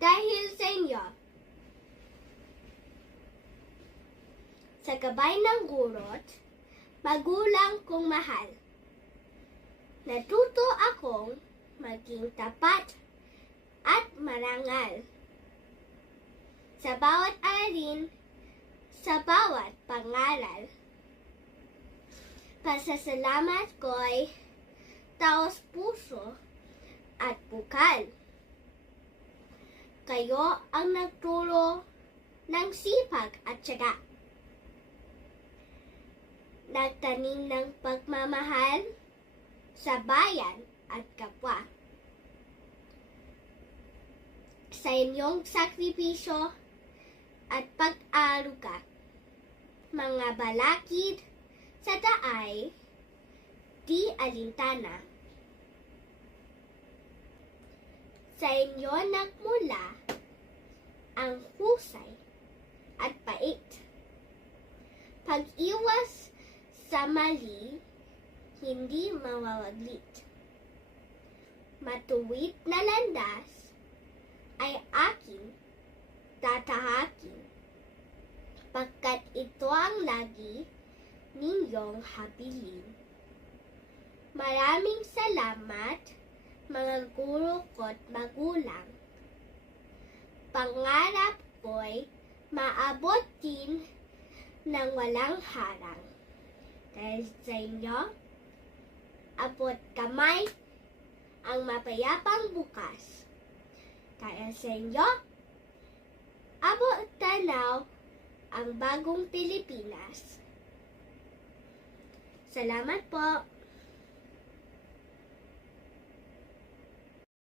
Dahil sa inyo. Sa gabay ng gurot, magulang kong mahal. Natuto akong maging tapat at marangal. Sa bawat aralin, sa bawat pangaral. Pasasalamat ko'y taos puso at bukal. Kayo ang nagturo ng sipag at tiyaga. Nagtanim ng pagmamahal sa bayan at kapwa. Sa inyong sakripisyo at pag-aruga, mga balakid sa daay, di alintana. Sa inyo nagmula ang husay at pait. Pag-iwas sa mali, hindi mawawaglit. Matuwid na landas ay aking tatahakin, pagkat ito ang lagi ninyong habilin. Maraming salamat, mga guro ko't magulang. Pangarap ko'y maabot din ng walang harang. Dahil sa inyo, abot kamay ang mapayapang bukas. Dahil sa inyo, abot tanaw ang bagong Pilipinas. Salamat po.